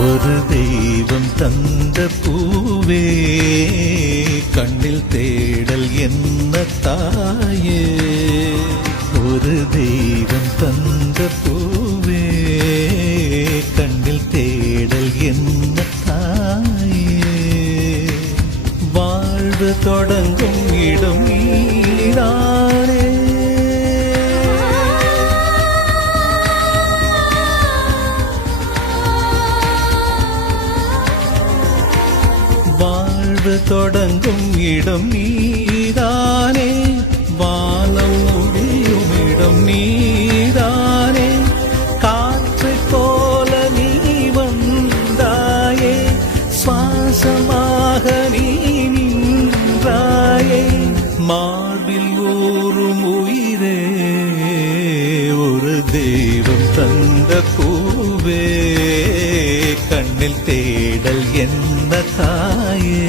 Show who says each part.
Speaker 1: ஒரு தெய்வம் தந்த பூவே கண்ணில் தேடல் என்ன தாயே? ஒரு தெய்வம் தந்த பூவே கண்ணில் தேடல் என்ன தாயே? வாழ்வு தொடங்கும் இடம் நீ வாழ்வு தொடங்கும் இடம் நீதானே. வாழம் முடியும் இடம் நீதானே. காற்று போல நீ வந்தாயே. சுவாசமாக நீ நின்றாயே. மார்பில் ஊறும் உயிரே ஒரு தெய்வம் தந்த பூவே. கண்ணில் தேடல் என்ன தாயே